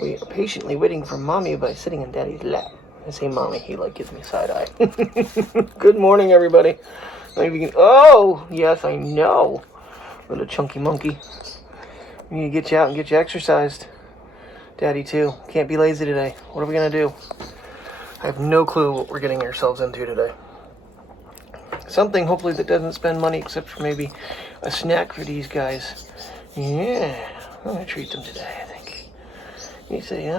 We are patiently waiting for Mommy by sitting in Daddy's lap. I say Mommy, he like gives me side eye. Good morning, everybody. Maybe you can, oh, yes, I know. Little chunky monkey. We need to get you out and get you exercised. Daddy, too. Can't be lazy today. What are we going to do? I have no clue what we're getting ourselves into today. Something, hopefully, that doesn't spend money except for maybe a snack for these guys. Yeah. I'm going to treat them today, I think. You say,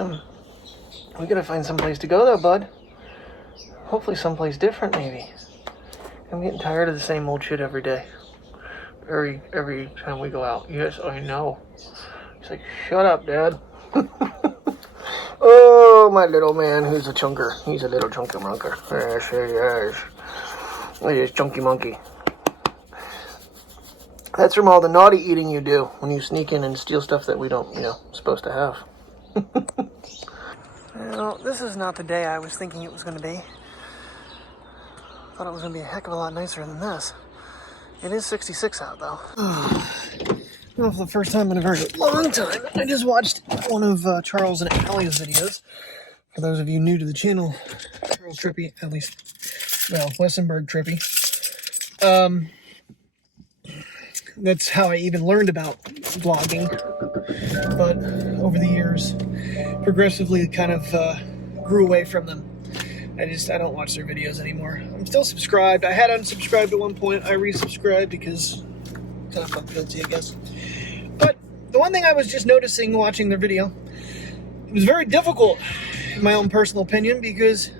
we got to find someplace to go, though, bud. Hopefully someplace different, maybe. I'm getting tired of the same old shit every day. Every time we go out. Yes, I know. He's like, shut up, Dad. Oh, my little man, who's a chunker. He's a little chunky monker. Yes, yes. Look at this chunky monkey. That's from all the naughty eating you do when you sneak in and steal stuff that we don't, supposed to have. Well, this is not the day I was thinking it was going to be. Thought it was going to be a heck of a lot nicer than this. It is 66 out, though. Well, for the first time in a very long time, I just watched one of Charles and Allie's videos. For those of you new to the channel, Charles Trippy, at least, well, Wessenberg Trippy. That's how I even learned about vlogging. But over the years, progressively kind of grew away from them. I don't watch their videos anymore. I'm still subscribed. I had unsubscribed at one point. I resubscribed because kind of felt guilty, I guess. But the one thing I was just noticing watching their video, it was very difficult, in my own personal opinion, because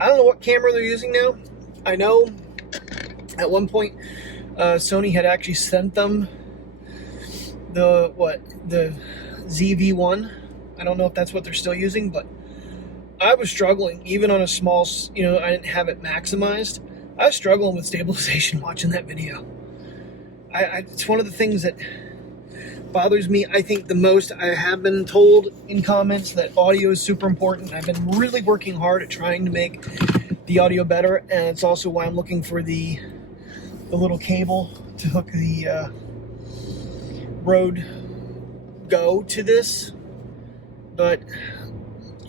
I don't know what camera they're using now. I know at one point Sony had actually sent them the ZV-1. I don't know if that's what they're still using, but I was struggling, even on a small, I didn't have it maximized. I was struggling with stabilization watching that video. It's one of the things that bothers me, I think, the most. I have been told in comments that audio is super important. I've been really working hard at trying to make the audio better, and it's also why I'm looking for the little cable to hook the Rode Go to this. But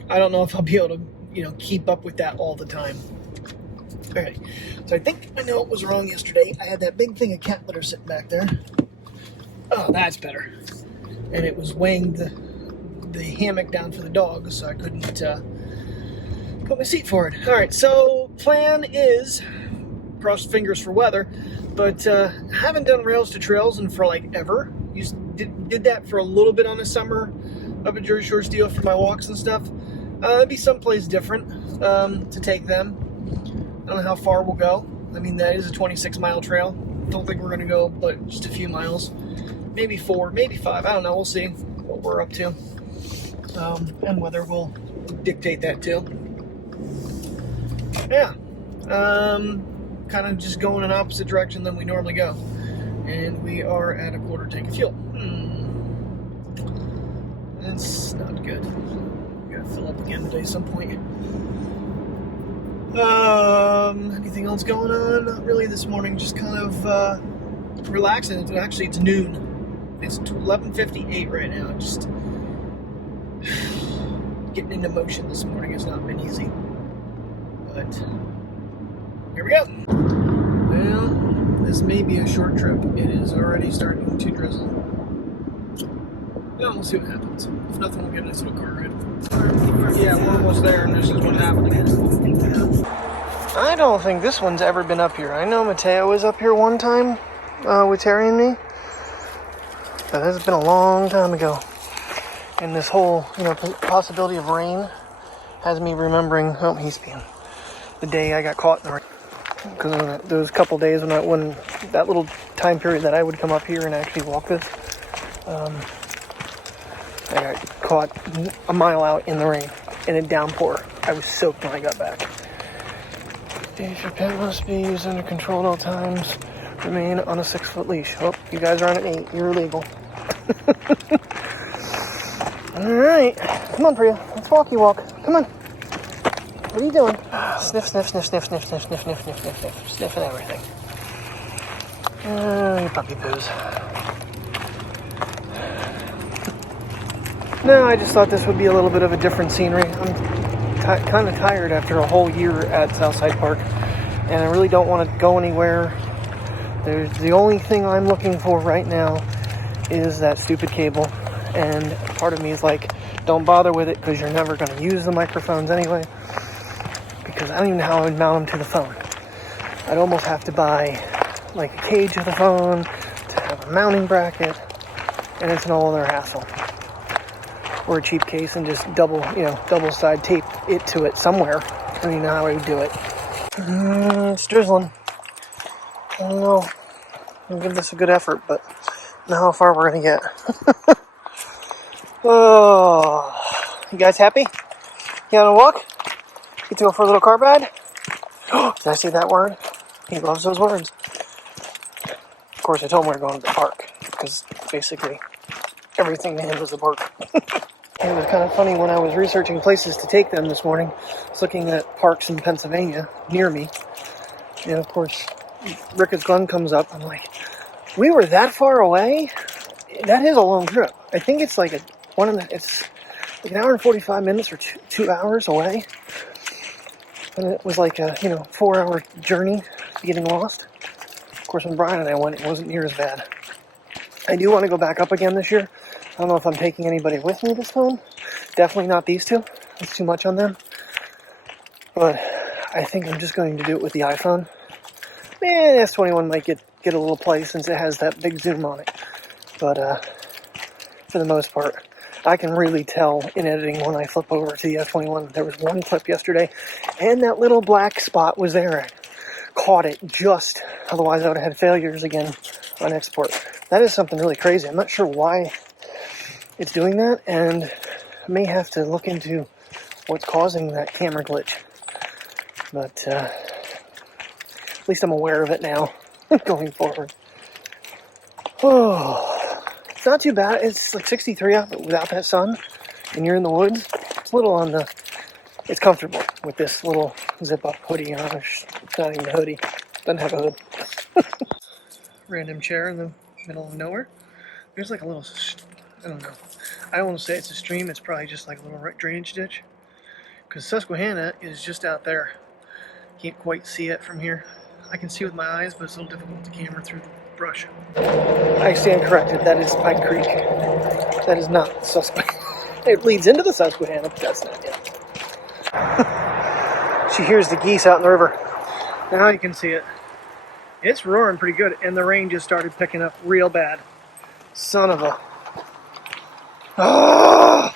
I don't know if I'll be able to, keep up with that all the time. Okay, so I think I know what was wrong yesterday. I had that big thing of cat litter sitting back there. Oh, that's better. And it was weighing the hammock down for the dog, so I couldn't put my seat forward. All right, so plan is, cross fingers for weather, but haven't done rails to trails in for like ever. Did that for a little bit on the summer up at Jersey Shore Steel for my walks and stuff. It'd be someplace different to take them. I don't know how far we'll go. I mean, that is a 26-mile trail. Don't think we're going to go but just a few miles. Maybe 4, maybe 5. I don't know. We'll see what we're up to. And weather will dictate that too. Yeah. Kind of just going in an opposite direction than we normally go. And we are at a quarter tank of fuel. That's not good. Gotta fill up again today at some point. Anything else going on? Not really this morning. Just kind of relaxing. It's noon. It's 11:58 right now. Just getting into motion this morning has not been easy. But here we go. Well, this may be a short trip. It is already starting to drizzle. Well, we'll see what happens. If nothing, we'll get a nice little car ride. Yeah, we're almost there, and this is what happened. I don't think this one's ever been up here. I know Mateo was up here one time with Terry and me, but this has been a long time ago. And this whole, possibility of rain has me remembering, the day I got caught in the rain. Because there was a couple days when that little time period that I would come up here and actually walk this, I got caught a mile out in the rain in a downpour. I was soaked when I got back. If your pet must be used under control at all times, remain on a 6-foot leash. Oh, you guys are on an 8. You're illegal. Alright. Come on, Priya. Let's walkie walk. Come on. What are you doing? Sniff, sniff, sniff, sniff, sniff, sniff, sniff, sniff, sniff, sniff, sniff. Sniffing everything. Oh, you puppy poos. No, I just thought this would be a little bit of a different scenery. I'm kind of tired after a whole year at Southside Park, and I really don't want to go anywhere. The only thing I'm looking for right now is that stupid cable, and part of me is like, don't bother with it because you're never going to use the microphones anyway, because I don't even know how I would mount them to the phone. I'd almost have to buy like a cage of the phone to have a mounting bracket, and it's an all other hassle. Or a cheap case and just double side tape it to it somewhere. I don't even know how I would do it. It's drizzling. I don't know. I'll give this a good effort, but I don't know how far we're gonna get. Oh, you guys happy? You on a walk? Get to go for a little car ride? Did I say that word? He loves those words. Of course, I told him we were going to the park, because basically everything to him was the park. It was kind of funny when I was researching places to take them this morning. I was looking at parks in Pennsylvania near me. And of course, Ricketts Glen comes up. I'm like, we were that far away? That is a long trip. I think it's like it's like an hour and 45 minutes or 2 hours away. And it was like a 4-hour journey getting lost. Of course, when Brian and I went, it wasn't near as bad. I do want to go back up again this year. I don't know if I'm taking anybody with me this time. Definitely not these two. It's too much on them. But I think I'm just going to do it with the iPhone. Man, S21 might get a little play since it has that big zoom on it. But for the most part, I can really tell in editing when I flip over to the S21. There was one clip yesterday, and that little black spot was there. I caught it just. Otherwise, I would have had failures again on export. That is something really crazy. I'm not sure why it's doing that, and I may have to look into what's causing that camera glitch. But at least I'm aware of it now, going forward. Oh, it's not too bad. It's like 63 out, but without that sun, and you're in the woods, it's a little on the... It's comfortable with this little zip-up hoodie on. It's not even a hoodie. Doesn't have a hood. Random chair in the middle of nowhere. There's like a little... I don't know. I don't want to say it's a stream. It's probably just like a little drainage ditch. Because Susquehanna is just out there. Can't quite see it from here. I can see with my eyes, but it's a little difficult to camera through the brush. I stand corrected. That is Pine Creek. That is not Susquehanna. It leads into the Susquehanna, but that's not it. She hears the geese out in the river. Now you can see it. It's roaring pretty good, and the rain just started picking up real bad. Son of a... Oh!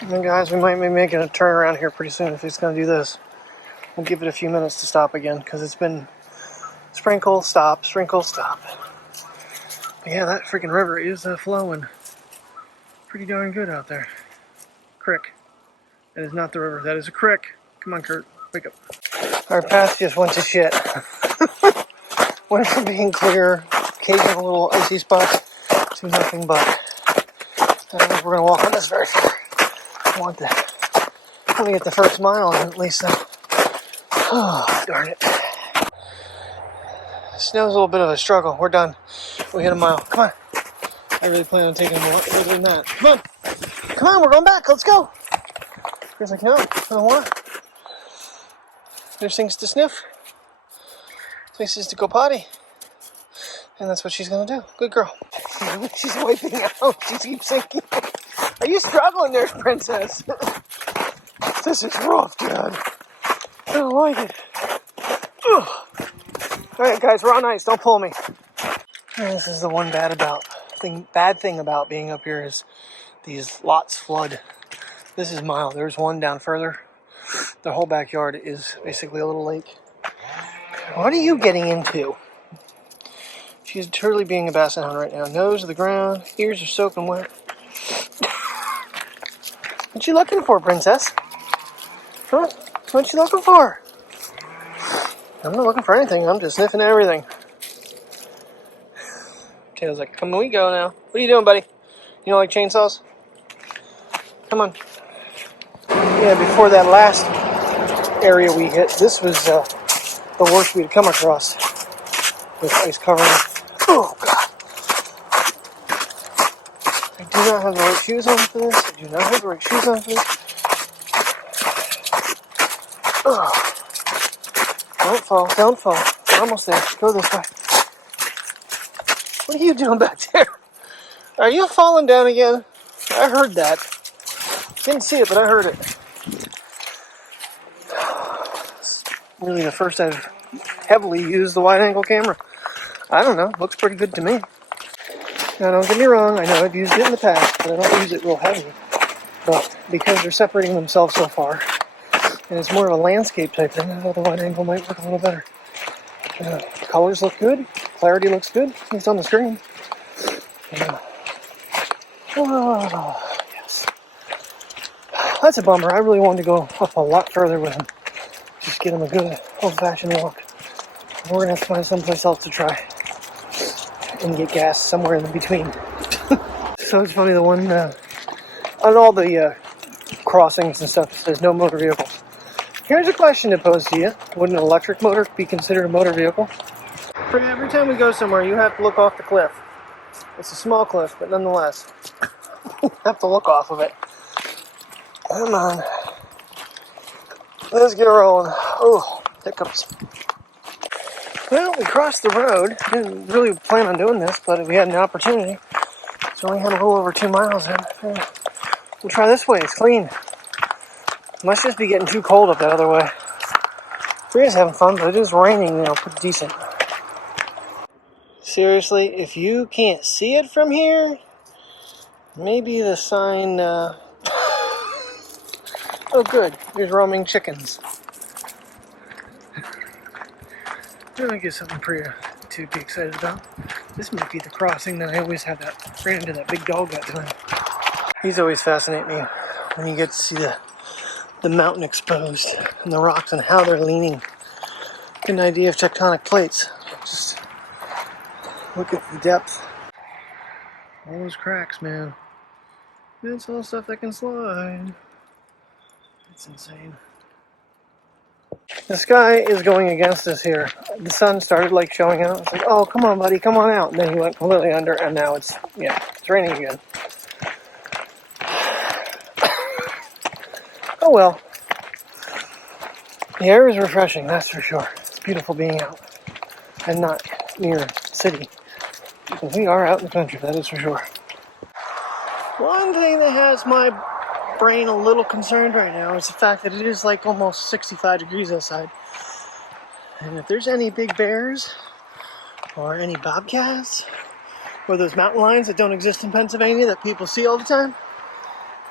And guys, we might be making a turn around here pretty soon if it's going to do this. We'll give it a few minutes to stop again, because it's been sprinkle, stop, sprinkle, stop. But yeah, that freaking river is flowing pretty darn good out there. Crick. That is not the river. That is a crick. Come on, Kurt. Wake up. Our path just went to shit. Went from being clear, occasional little icy spots, to nothing but. I don't think we're going to walk on this very far. I want to get the first mile in at least. Oh, darn it. Snow's a little bit of a struggle. We're done. We hit a mile. Come on. I really plan on taking a lot further than that. Come on. Come on, we're going back. Let's go. He's like, no, I don't want to. There's things to sniff. Places to go potty. And that's what she's going to do. Good girl. She's wiping out. She keeps sinking. Are you struggling there, princess? This is rough, Dad. I don't like it. Ugh. Alright, guys, we're on ice. Don't pull me. This is the one bad thing about being up here is these lots flood. This is mild. There's one down further. The whole backyard is basically a little lake. What are you getting into? She's truly being a basset hound right now. Nose to the ground, ears are soaking wet. What you looking for, princess? Huh? What you looking for? I'm not looking for anything. I'm just sniffing at everything. Taylor's like, come on, we go now. What are you doing, buddy? You don't like chainsaws? Come on. Yeah, before that last area we hit, this was the worst we'd come across with ice covering. Oh, God. I do not shoes on for this. I do not have the right shoes on for this. Oh. Don't fall, don't fall. We're almost there. Go this way. What are you doing back there? Are you falling down again? I heard that. Didn't see it, but I heard it. It's really the first I've heavily used the wide-angle camera. I don't know. Looks pretty good to me. Now, don't get me wrong. I know I've used it in the past, but I don't use it real heavy. But because they're separating themselves so far, and it's more of a landscape type thing, I thought the wide-angle might work a little better. Colors look good. Clarity looks good. It's on the screen. Oh, yes. That's a bummer. I really wanted to go up a lot further with him. Just get him a good old-fashioned walk. We're going to have to find someplace else to try. And get gas somewhere in between. So it's funny, the one on all the crossings and stuff, it says no motor vehicles. Here's a question to pose to you. Would an electric motor be considered a motor vehicle? For every time we go somewhere, you have to look off the cliff. It's a small cliff, but nonetheless, you have to look off of it. Come on. Let's get rolling. Oh, hiccups. Well, we crossed the road. Didn't really plan on doing this, but we had an opportunity. So we had a little over 2 miles in. We'll try this way. It's clean. Must just be getting too cold up that other way. Bria's having fun, but it is raining now. Pretty decent. Seriously, if you can't see it from here, maybe the sign... Oh, good. There's roaming chickens. I think it's something Priya to be excited about. This might be the crossing that I always have that ran into that big dog that time. He's always fascinated me when you get to see the mountain exposed and the rocks and how they're leaning. Get an idea of tectonic plates. Just look at the depth. All those cracks, man. It's all stuff that can slide. It's insane. The sky is going against us here. The sun started like showing out. It's like, oh, come on, buddy, come on out. And then he went completely under, and now it's raining again. Oh well. The air is refreshing, that's for sure. It's beautiful being out and not near a city. Because we are out in the country, that is for sure. One thing that has my brain a little concerned right now is the fact that it is like almost 65 degrees outside. And if there's any big bears or any bobcats or those mountain lions that don't exist in Pennsylvania that people see all the time,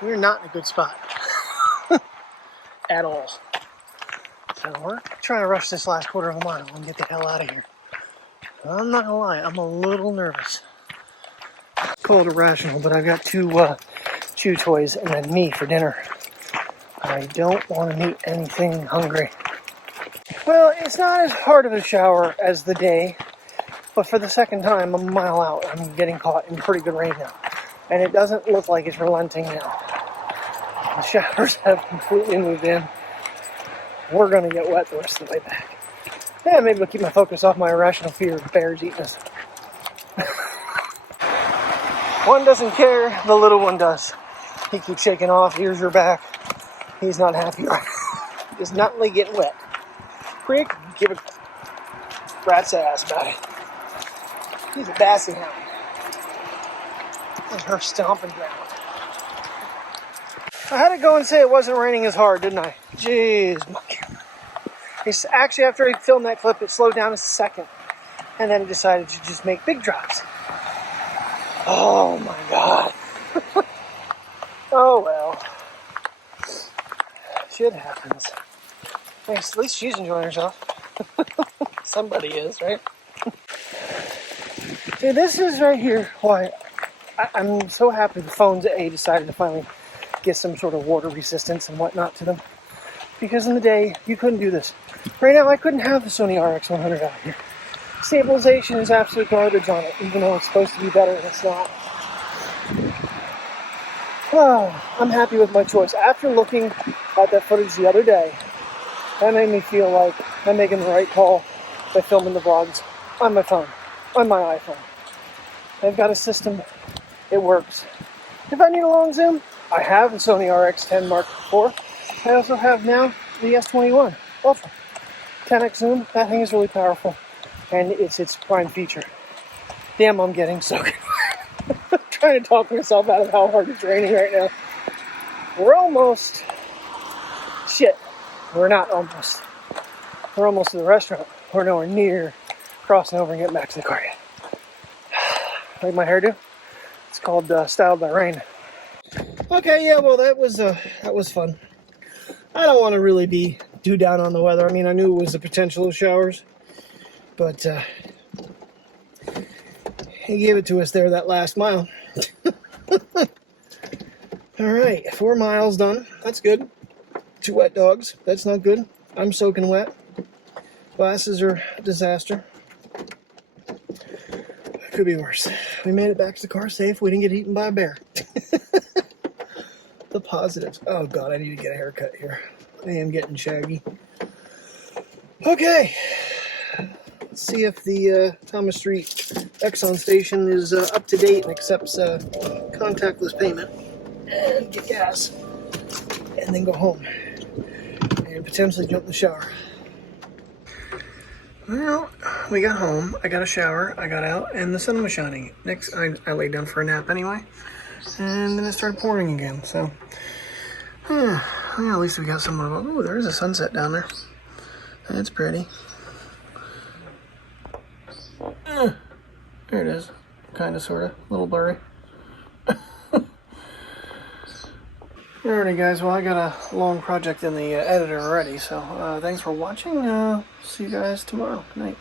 we're not in a good spot. At all. So we're trying to rush this last quarter of a mile and get the hell out of here. I'm not gonna lie, I'm a little nervous. Call it irrational, but I've got 2 chew toys and then me for dinner. I don't want to meet anything hungry. Well, it's not as hard of a shower as the day, but for the second time, I'm a mile out. I'm getting caught in pretty good rain now. And it doesn't look like it's relenting now. The showers have completely moved in. We're going to get wet the rest of the way back. Yeah, maybe I'll keep my focus off my irrational fear of bears eating us. One doesn't care, the little one does. He keeps shaking off, ears are back. He's not happy. He does not like getting wet. Quick, give a rat's ass about it. He's a basset hound. And her stomping ground. I had to go and say it wasn't raining as hard, didn't I? Jeez, my camera. It's actually, after I filmed that clip, it slowed down a second. And then it decided to just make big drops. Oh my god. Oh well. Shit happens. Thanks, at least she's enjoying herself. Somebody is, right? See, this is right here why I'm so happy the phones decided to finally get some sort of water resistance and whatnot to them. Because in the day, you couldn't do this. Right now, I couldn't have the Sony RX100 out here. Stabilization is absolute garbage on it, even though it's supposed to be better, it's not. I'm happy with my choice. After looking at that footage the other day, that made me feel like I'm making the right call by filming the vlogs on my phone, on my iPhone. I've got a system, it works. If I need a long zoom, I have a Sony RX10 Mark IV. I also have now the S21 Ultra. 10x zoom, that thing is really powerful, and it's its prime feature. Damn, I'm getting soaking. I'm trying to talk myself out of how hard it's raining right now. We're almost, shit, we're not almost. We're almost to the restaurant. We're nowhere near crossing over and getting back to the car yet. Like my hairdo? It's called Styled by Rain. Okay, yeah, well that was fun. I don't want to really be too down on the weather. I mean, I knew it was the potential of showers, but he gave it to us there that last mile. All right, 4 miles done. That's good. 2 wet dogs. That's not good. I'm soaking wet. Glasses are a disaster. Could be worse. We made it back to the car safe. We didn't get eaten by a bear. The positives. Oh God, I need to get a haircut here. I am getting shaggy. Okay. Let's see if the Thomas Street Exxon station is up to date and accepts contactless payment. And get gas. And then go home. And potentially jump in the shower. Well, we got home, I got a shower, I got out, and the sun was shining. Next, I laid down for a nap anyway, and then it started pouring again, so, yeah, at least we got some of them. Oh, there is a sunset down there. That's pretty. There it is, kind of, sort of, a little blurry. Alrighty guys, well I got a long project in the editor already, so thanks for watching. See you guys tomorrow. Good night.